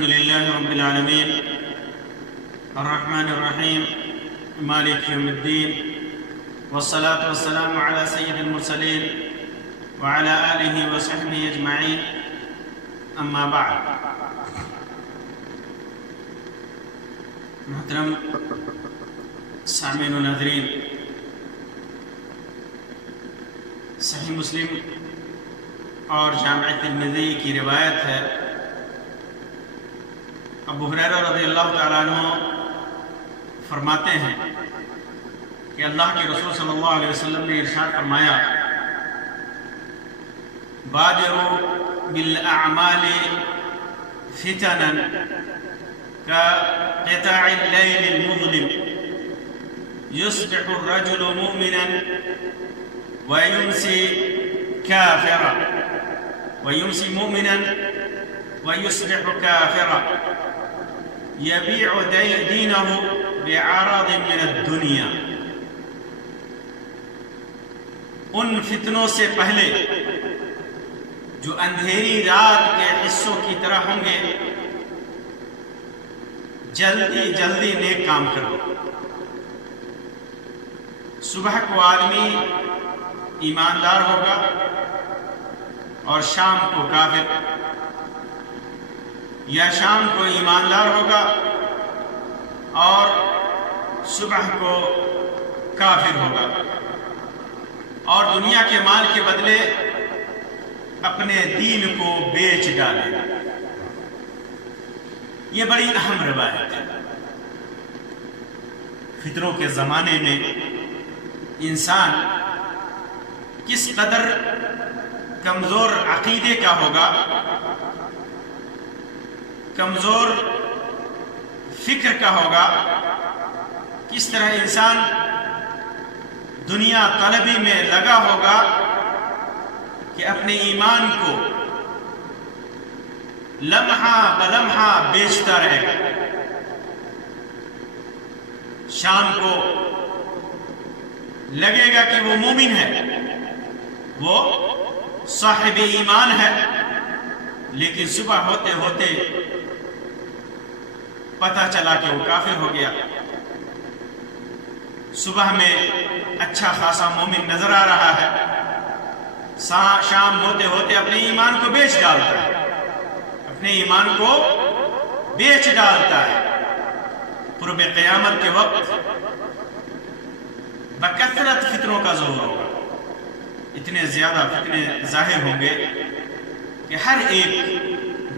الحمد لله رب العالمين الرحمن الرحيم مالك يوم الدين والصلاة والسلام على سيد المرسلين وعلى آله وصحبه أجمعين أما بعد. محترم سامعین و ناظرین، صحیح مسلم اور جامع ترمذی کی روایت ہے، ابو ہریرہ رضی اللہ تعالیٰ عنہ فرماتے ہیں کہ اللہ کے رسول صلی اللہ علیہ وسلم نے ارشاد فرمایا: بادروا بالاعمال فتنا كقطاع الليل المظلم يصبح الرجل مؤمنا ويمسي كافرا ويمسي مؤمنا ويصبح كافرا يبيع دينه بعرض من الدنيا. ان فتنوں سے پہلے جو اندھیری رات کے حصوں کی طرح ہوں گے، جلدی جلدی نیک کام کرو. صبح کو آدمی ایماندار ہوگا اور شام کو کافر، یا شام کو ایماندار ہوگا اور صبح کو کافر ہوگا، اور دنیا کے مال کے بدلے اپنے دین کو بیچ ڈالے گا. یہ بڑی اہم روایت ہے. فتنوں کے زمانے میں انسان کس قدر کمزور عقیدے کا ہوگا، کمزور فکر کا ہوگا، کس طرح انسان دنیا طلبی میں لگا ہوگا کہ اپنے ایمان کو لمحہ بلمحہ بیچتا رہے گا. شام کو لگے گا کہ وہ مومن ہے، وہ صاحب ایمان ہے، لیکن صبح ہوتے ہوتے پتہ چلا کہ وہ کافر ہو گیا. صبح میں اچھا خاصا مومن نظر آ رہا ہے، شام ہوتے ہوتے اپنے ایمان کو بیچ ڈالتا ہے، اپنے ایمان کو بیچ ڈالتا ہے. قرب قیامت کے وقت بکثرت فتنوں کا ظہور ہوگا. اتنے زیادہ فتنے ظاہر ہوں گے کہ ہر ایک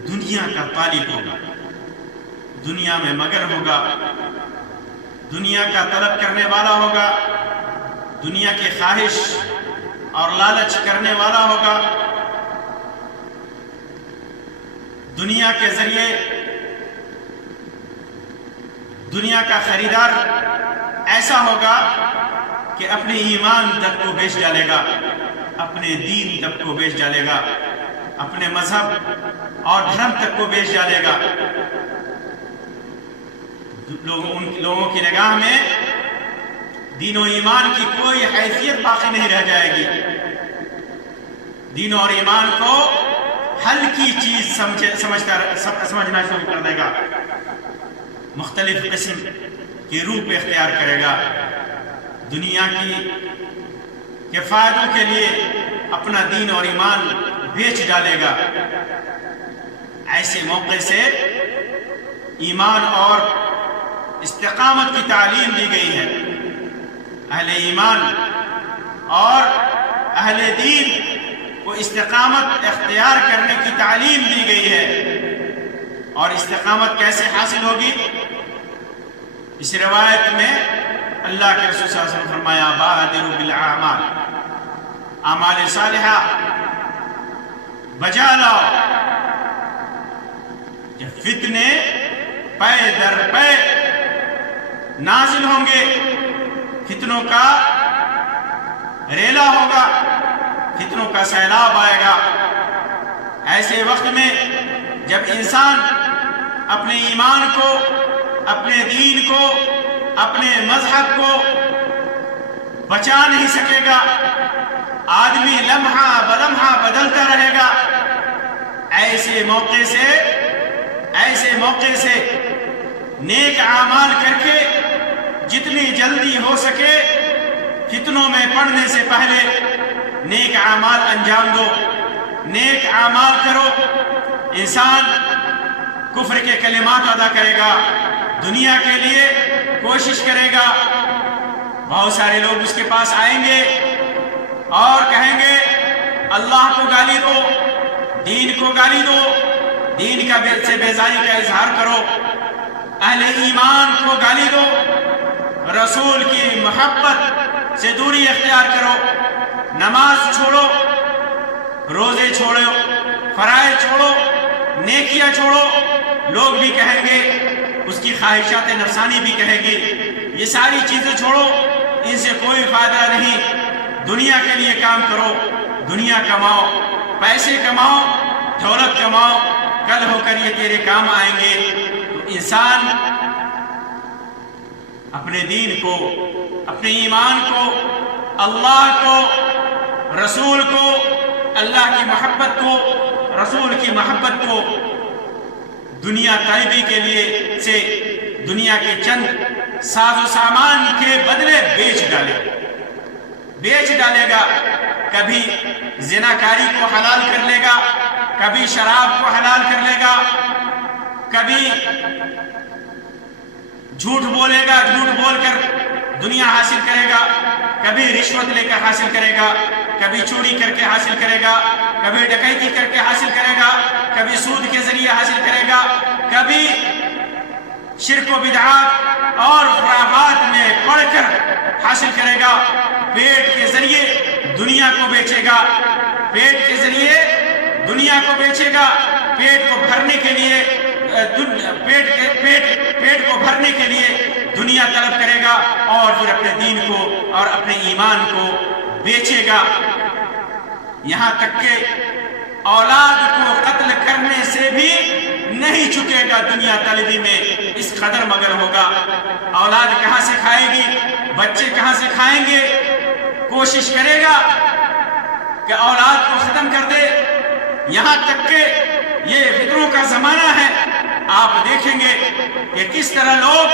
دنیا کا طالب ہوگا، دنیا میں مگر ہوگا، دنیا کا طلب کرنے والا ہوگا، دنیا کی خواہش اور لالچ کرنے والا ہوگا. دنیا کے ذریعے دنیا کا خریدار ایسا ہوگا کہ اپنے ایمان تک کو بیچ ڈالے گا، اپنے دین تک کو بیچ ڈالے گا، اپنے مذہب اور دھرم تک کو بیچ ڈالے گا. ان لوگوں کی نگاہ میں دین و ایمان کی کوئی حیثیت باقی نہیں رہ جائے گی. دین اور ایمان کو ہلکی چیز سمجھنا شروع کر دے گا، مختلف قسم کی روپ اختیار کرے گا. دنیا کے فائدوں کے لیے اپنا دین اور ایمان بیچ ڈالے گا. ایسے موقع سے ایمان اور استقامت کی تعلیم دی گئی ہے. اہل ایمان اور اہل دین کو استقامت اختیار کرنے کی تعلیم دی گئی ہے. اور استقامت کیسے حاصل ہوگی؟ اس روایت میں اللہ کے رسول صلی اللہ علیہ وسلم فرمایا: بادروا بالاعمال، اعمال صالحہ بجا لاؤ. جب فتنے پے در پے نازل ہوں گے، فتنوں کا ریلا ہوگا، فتنوں کا سیلاب آئے گا، ایسے وقت میں جب انسان اپنے ایمان کو، اپنے دین کو، اپنے مذہب کو بچا نہیں سکے گا، آدمی لمحہ بلمحہ بدلتا رہے گا. ایسے موقع سے ایسے موقع سے نیک اعمال کر کے جتنی جلدی ہو سکے فتنوں میں پڑنے سے پہلے نیک اعمال انجام دو، نیک اعمال کرو۔ انسان کفر کے کلمات ادا کرے گا، دنیا کے لیے کوشش کرے گا، بہت سارے لوگ اس کے پاس آئیں گے اور کہیں گے اللہ کو گالی دو، دین کو گالی دو، دین کا سے بیزاری کا اظہار کرو، اہل ایمان کو گالی دو، رسول کی محبت سے دوری اختیار کرو، نماز چھوڑو، روزے چھوڑو، فرائض چھوڑو، نیکیاں چھوڑو۔ لوگ بھی کہیں گے، اس کی خواہشات نفسانی بھی کہے گی یہ ساری چیزیں چھوڑو، ان سے کوئی فائدہ نہیں، دنیا کے لیے کام کرو، دنیا کماؤ، پیسے کماؤ، دولت کماؤ، کل ہو کر یہ تیرے کام آئیں گے۔ تو انسان اپنے دین کو، اپنے ایمان کو، اللہ کو، رسول کو، اللہ کی محبت کو، رسول کی محبت کو دنیا طلبی کے لیے سے دنیا کے چند ساز و سامان کے بدلے بیچ ڈالے گا۔ کبھی زناکاری کو حلال کر لے گا، کبھی شراب کو حلال کر لے گا، کبھی جھوٹ بولے گا، جھوٹ بول کر دنیا حاصل کرے گا، کبھی رشوت لے کر حاصل کرے گا، کبھی چوری کر کے حاصل کرے گا، کبھی ڈکیتی کر کے حاصل کرے گا، کبھی سود کے ذریعے حاصل کرے گا، کبھی شرک و بدعات اور خرافات میں پڑھ کر حاصل کرے گا۔ پیٹ کے ذریعے دنیا کو بیچے گا، پیٹ کے ذریعے دنیا کو بیچے گا، پیٹ کو بھرنے کے لیے پیٹ کو بھرنے کے لیے دنیا طلب کرے گا، اور پھر اپنے دین کو اور اپنے ایمان کو بیچے گا۔ یہاں تک کہ اولاد کو قتل کرنے سے بھی نہیں چکے گا دنیا طلبی میں، اس قدر مگر ہوگا۔ اولاد کہاں سے کھائے گی، بچے کہاں سے کھائیں گے؟ کوشش کرے گا کہ اولاد کو ختم کر دے، یہاں تک کہ یہ فتنوں کا زمانہ ہے۔ آپ دیکھیں گے کہ کس طرح لوگ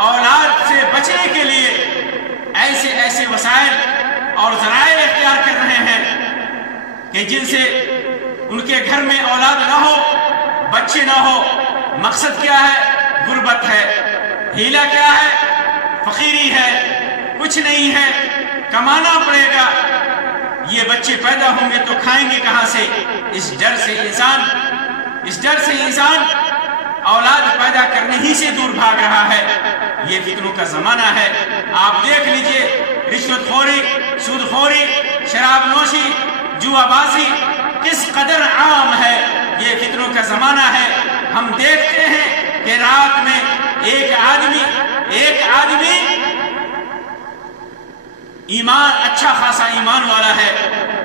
اولاد سے بچنے کے لیے ایسے وسائل اور ذرائع اختیار کر رہے ہیں کہ جن سے ان کے گھر میں اولاد نہ ہو، بچے نہ ہو۔ مقصد کیا ہے؟ غربت ہے، ہیلا کیا ہے؟ فقیری ہے، کچھ نہیں ہے، کمانا پڑے گا۔ یہ بچے پیدا ہوں گے تو کھائیں گے کہاں سے؟ اس ڈر سے انسان اولاد پیدا کرنے ہی سے دور بھاگ رہا ہے۔ یہ فتنوں کا زمانہ ہے۔ آپ دیکھ لیجئے، رشوت خوری، سود خوری، شراب نوشی، جوا بازی کس قدر عام ہے۔ یہ فتنوں کا زمانہ ہے۔ ہم دیکھتے ہیں کہ رات میں ایک آدمی اچھا خاصا ایمان والا ہے،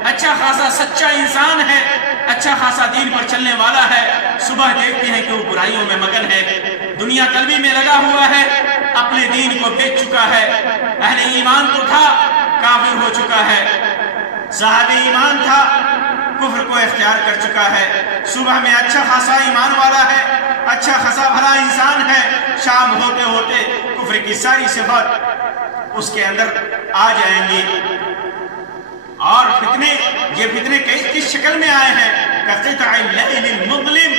اچھا خاصا سچا انسان ہے، اچھا خاصا دین پر چلنے والا ہے، صبح دیکھتے ہیں کہ وہ برائیوں میں مگن ہے، دنیا طلبی میں لگا ہوا ہے، اپنے دین کو بیچ چکا ہے، اہل ایمان تو تھا کافر ہو چکا ہے، صاحب ایمان تھا کفر کو اختیار کر چکا ہے۔ صبح میں اچھا خاصا ایمان والا ہے، اچھا خاصا بھلا انسان ہے، شام ہوتے ہوتے کفر کی ساری صفات اس کے اندر آ جائیں گے۔ اور یہ فتنے کس شکل میں آئے ہیں؟ کقطع اللیل المظلم،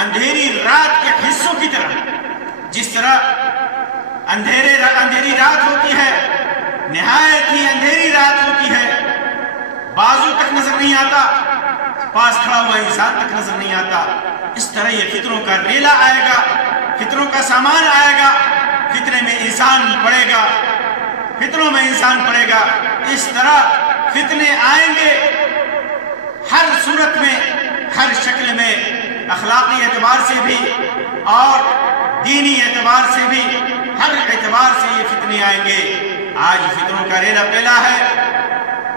اندھیری رات کے حصوں کی طرح۔ جس طرح اندھیری رات ہوتی ہے، نہایت ہی اندھیری رات ہوتی ہے، بازو تک نظر نہیں آتا، پاس کھڑا ہوا انسان تک نظر نہیں آتا، اس طرح یہ فتنوں کا ریلا آئے گا، فتنوں کا سامان آئے گا، فتنے میں انسان پڑے گا، فتنوں میں انسان پڑے گا۔ اس طرح فتنے آئیں گے ہر صورت میں، ہر شکل میں، اخلاقی اعتبار سے بھی اور دینی اعتبار سے بھی، ہر اعتبار سے یہ فتنے آئیں گے۔ آج فتنوں کا ریلا پیلا ہے،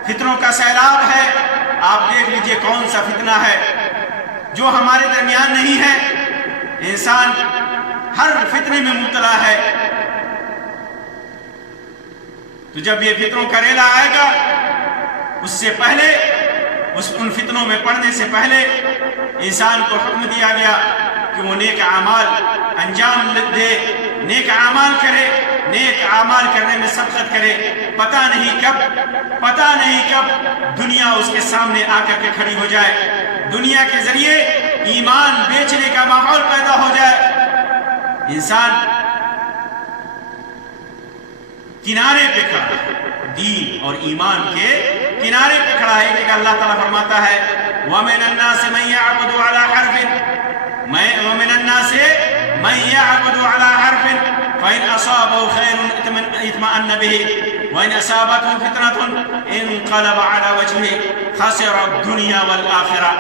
فتنوں کا سیلاب ہے۔ آپ دیکھ لیجئے کون سا فتنہ ہے جو ہمارے درمیان نہیں ہے۔ انسان ہر فتنے میں مبتلا ہے۔ تو جب یہ فتنوں کا ریلا آئے گا، اس سے پہلے ان فتنوں میں پڑنے سے پہلے انسان کو حکم دیا گیا کہ کہ وہ نیک اعمال انجام دے، نیک اعمال کرے، نیک اعمال کرنے میں سبقت کرے. پتہ نہیں کب دنیا اس کے سامنے آ کر کے کھڑی ہو جائے، دنیا کے ذریعے ایمان بیچنے کا ماحول پیدا ہو جائے. انسان کنارے پہ کھڑا ہے، دین اور ایمان کے کنارے پہ کھڑا ہے. کہ اللہ تعالیٰ فرماتا ہے وَمِنَ النَّاسِ مَن يَعْبُدُ عَلَى حَرْفٍ وَمِنَ النَّاسِ مَن يَعْبُدُ عَلَى حَرْفٍ فَإِنْ أَصَابَهُ خَيْرٌ اطْمَأَنَّ بِهِ وَإِنْ أَصَابَتْهُ فِتْنَةٌ انقلب عَلَى وَجْهِهِ خَسِرَ الدُّنْيَا وَالْآخِرَةَ.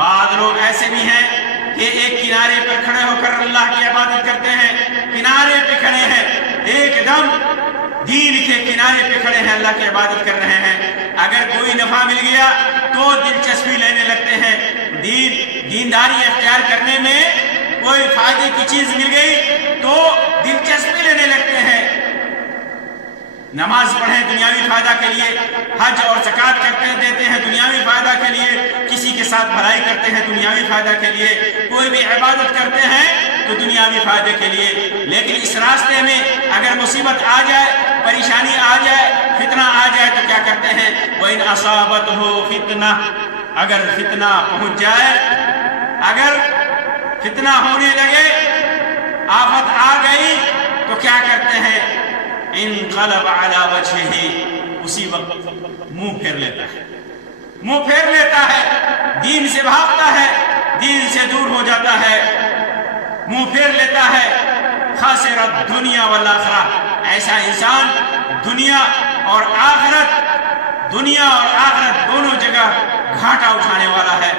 بعض لوگ ایسے بھی ہیں کہ ایک کنارے پر کھڑے ہو کر اللہ کی عبادت کرتے ہیں، کنارے پہ کھڑے ہیں، ایک دم دین کے کنارے پہ کھڑے ہیں، اللہ کی عبادت کر رہے ہیں. اگر کوئی نفع مل گیا تو دلچسپی لینے لگتے ہیں، دینداری اختیار کرنے میں کوئی فائدے کی چیز مل گئی تو دلچسپی لینے لگتے ہیں. نماز پڑھیں دنیاوی فائدہ کے لیے، حج اور زکوٰۃ دیتے ہیں دنیاوی فائدہ کے لیے، کسی کے ساتھ بھلائی کرتے ہیں دنیاوی فائدہ کے لیے، کوئی بھی عبادت کرتے ہیں تو دنیاوی فائدے کے لیے. لیکن اس راستے میں اگر مصیبت آ جائے، پریشانی آ جائے، فتنہ آ جائے تو کیا کرتے ہیں؟ وَإِنْ أَصَابَتْهُ فِتْنَةٌ، اگر فتنہ پہنچ جائے، اگر فتنہ ہونے لگے، آفت آ گئی تو کیا کرتے ہیں؟ انقلب علی وجہہ، اسی وقت منہ پھیر لیتا ہے، دین سے بھاگتا ہے، دین سے دور ہو جاتا ہے، منہ پھیر لیتا ہے. خاسر الدنیا والآخرہ، ایسا انسان دنیا اور آخرت دونوں جگہ گھاٹا اٹھانے والا ہے،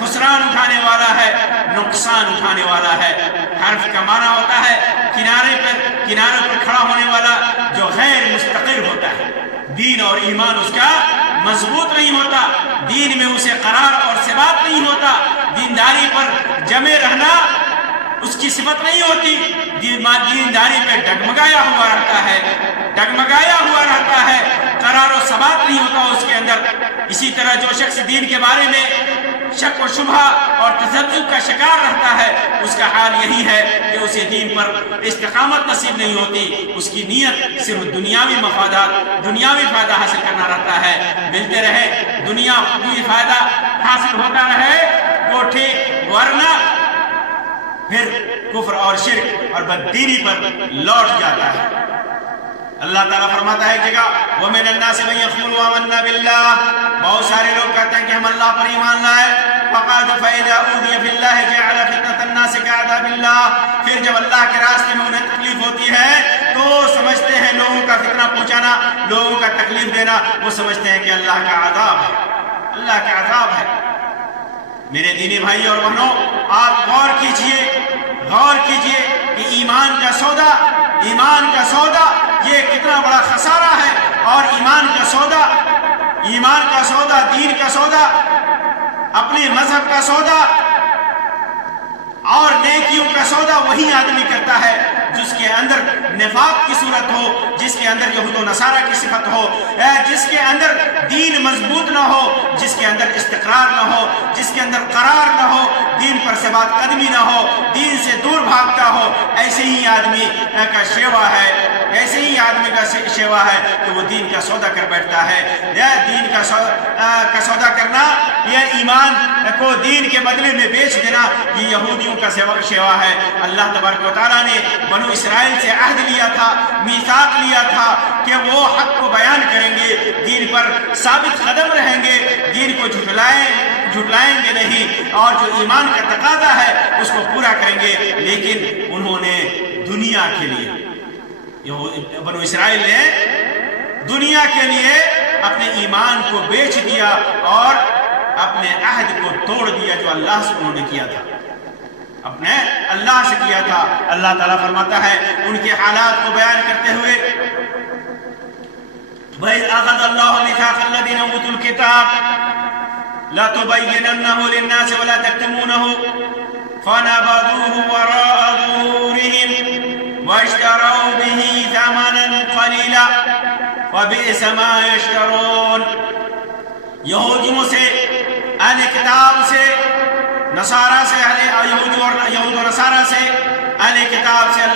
خسران اٹھانے والا ہے، نقصان اٹھانے والا ہے. حرف کا معنی ہوتا ہے کنارے پر کھڑا ہونے والا جو غیر مستقر ہوتا ہے. دین اور ایمان اس کا مضبوط نہیں ہوتا، دین میں اسے قرار اور ثبات نہیں ہوتا، دینداری پر جمے رہنا اس کی صفت نہیں ہوتی. دینداری پہ ڈگمگایا ہوا رہتا ہے، قرار و ثبات نہیں ہوتا اس کے اندر. اسی طرح جو شخص دین کے بارے میں شک و شبہ اور تذبذب کا شکار رہتا ہے، اس کا حال یہی ہے کہ اسے دین پر استقامت نصیب نہیں ہوتی. اس کی نیت صرف دنیاوی مفادات، دنیاوی فائدہ حاصل کرنا رہتا ہے. ملتے رہے دنیاوی فائدہ حاصل ہوتا رہے وہ ٹھیک، ورنہ پھر کفر اور شرک اور بددینی پر لوٹ جاتا ہے. اللہ تعالیٰ فرماتا ہے جگہ وَمِنَ النَّاسِ مَن يَقُولُ آمَنَّا بِاللَّهِ، بہت سارے لوگ کہتے ہیں کہ ہم اللہ پر ایمان لائے. فَإِذَا أُوذِيَ فِي اللَّهِ جَعَلَ فِتْنَةَ النَّاسِ كَعَذَابِ اللَّهِ، پھر جب اللہ کے راستے میں انہیں تکلیف ہوتی ہے تو سمجھتے ہیں لوگوں کا فتنہ پہنچانا، لوگوں کا تکلیف دینا، وہ سمجھتے ہیں کہ اللہ کا عذاب ہے، اللہ کا عذاب ہے. میرے دینی بھائی اور بہنوں، آپ غور کیجئے کہ ایمان کا سودا یہ کتنا بڑا خسارہ ہے. اور ایمان کا سودا، دین کا سودا، اپنے مذہب کا سودا اور نیکیوں کا سودا وہی آدمی کرتا ہے جس کے اندر نفاق کی صورت ہو، جس کے اندر یہود و نصارہ کی صفت ہو، جس کے اندر دین مضبوط نہ ہو، جس کے اندر استقرار نہ ہو، جس کے اندر قرار نہ ہو، دین پر ثبات قدمی نہ ہو، دین سے دور بھاگتا ہو. ایسے ہی آدمی کا شیوا ہے کہ وہ دین کا سودا کر بیٹھتا ہے. دین کا سودا کرنا، یہ ایمان کو دین کے بدلے میں بیچ دینا، یہ یہودیوں کا شیوا ہے. اللہ تبارک و تعالیٰ نے بنو اسرائیل سے عہد لیا تھا، میثاق لیا تھا کہ وہ حق کو بیان کریں گے، دین پر ثابت قدم رہیں گے، دین کو جھٹلائیں گے نہیں، اور جو ایمان کا تقاضا ہے اس کو پورا کریں گے. لیکن انہوں نے دنیا کے لیے، بنو اسرائیل نے دنیا کے لیے اپنے ایمان کو بیچ دیا اور اپنے عہد کو توڑ دیا جو اللہ سے انہوں نے کیا تھا، اپنے اللہ سے کیا تھا. اللہ تعالیٰ فرماتا ہے ان کے حالات کو بیان کرتے ہوئے وَإِذْ أَخَذَ اللَّهُ مِيثَاقَ الَّذِينَ أُوتُوا الْكِتَابَ لَتُبَيِّنَنَّهُ لِلنَّاسِ وَلَا تَكْتُمُونَهُ فَنَبَذُوهُ وَرَاءَ ظُهُورِهِمْ وَاشْتَرَوْا بِهِ ثَمَنًا قَلِيلًا وَبِئْسَ مَا يَشْتَرُونَ. یہودیوں سے، اہل کتاب سے، نصارہ سے، یہود و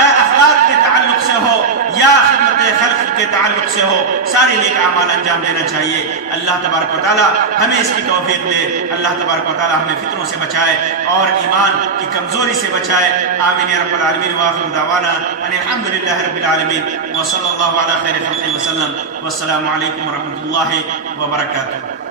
اخلاق کے تعلق سے ہو یا خدمت خلق کے تعلق سے ہو، ساری نیک اعمال انجام دینا چاہیے۔ اللہ تبارک و تعالی ہمیں اس کی توفیق دے، اللہ تبارک و تعالی ہمیں فتنوں سے بچائے اور ایمان کی کمزوری سے بچائے۔ آمین یا رب العالمین، وآخر دعوانا ان الحمد للہ رب العالمین، وصلی اللہ علی خیر خلقہ وسلم، والسلام علیکم ورحمۃ اللہ وبرکاتہ۔